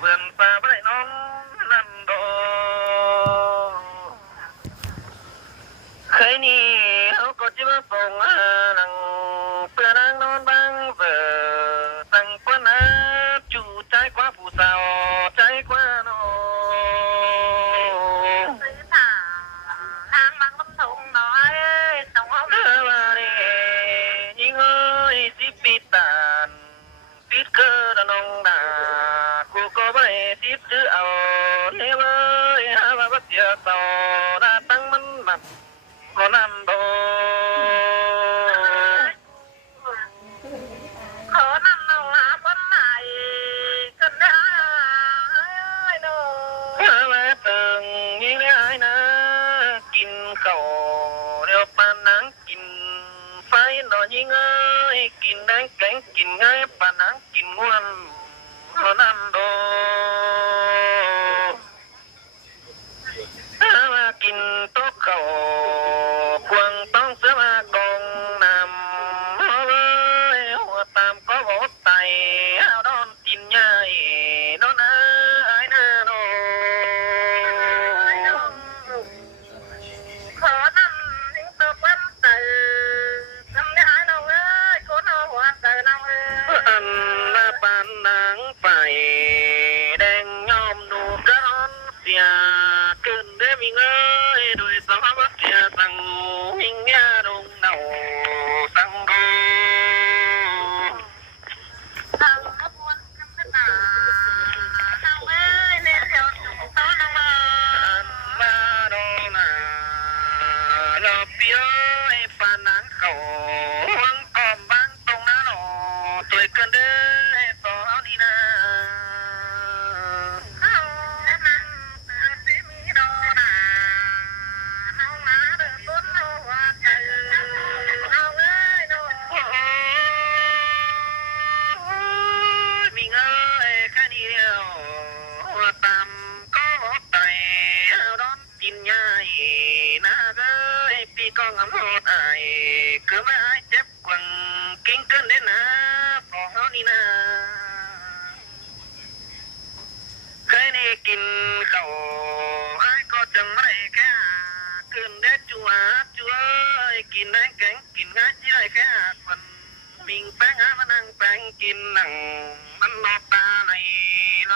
เบิ่นฟ้าบ่ได้น้องนั่นดอเคยนี่เฮาก็สิมาส่งนังเพื่อนางนอนบางเบอตั้งกว่านาจูใจกว่าผู้สาวใจกว่าน้องซื้อตานางบางลำทงน้อยต้องเฮาว่านี่ยิงเอ้ยสิปิดตานปิดเคือน้องดากูก็บ่ได้สิซื้อเอานี่เว้ยหาว่าบ่เสียต่อหน้าตั้งมันบัดบ่นำดอขอนำเอาหาบ่ไหนกันได้เนาะว่าเติงยิงได้นะกินข้าวเดี๋ยวปานนังกินไฟนอนยิงเอ้ยกินแดงแกงกินง่ายปานนังกินง่วนบ่นำดอว่ากินโต๊ะข้าวควงต้องเสือมากองน้ำเอ้ยหัวตามก็บ่ไตเฮาดอนกินใหญ่ดอนอ้ายนาโนขอนำถึงตัวเพิ่นเตอทำได้น้องเอ้ยคนเอาหัวเตอน้องเอ้ยอันละปานนางไปแดงยอมดูกระร้อนเสียเกินได้มีเงยโดยสภาวะเสียสังหิงยาดงเดาสังดูทางขบวนคำตาเฮาเอ้ยในแถวจุงโตน้องเอ้ยมาโดนาลอเปียไอ้ปานนางเขาวังกอมบางตรงนั้นอตัวกันเด้อสอเอาดีนะเฮานั้นสิมีดอนาเฮามาเด้อต้นเฮาว่าเตอเฮาเอ้ยน้องมีเงยแค่นี้เดียวหัวตามก็ไตเอาดอนกินใหญ่นะเอ้ยปีกองอำโหดอายคือไม่ให้เจ็บกวังกิ้งเกินได้นะพอเฮานี่นะเคยได้กินข้าวอายก็จังไม่ได้แค่เกินได้จัวกินได้แกงกินง่ายที่ได้แค่คนมิงแป้งหามานั่งแป้งกินหนังมันนอกตาไหลไหล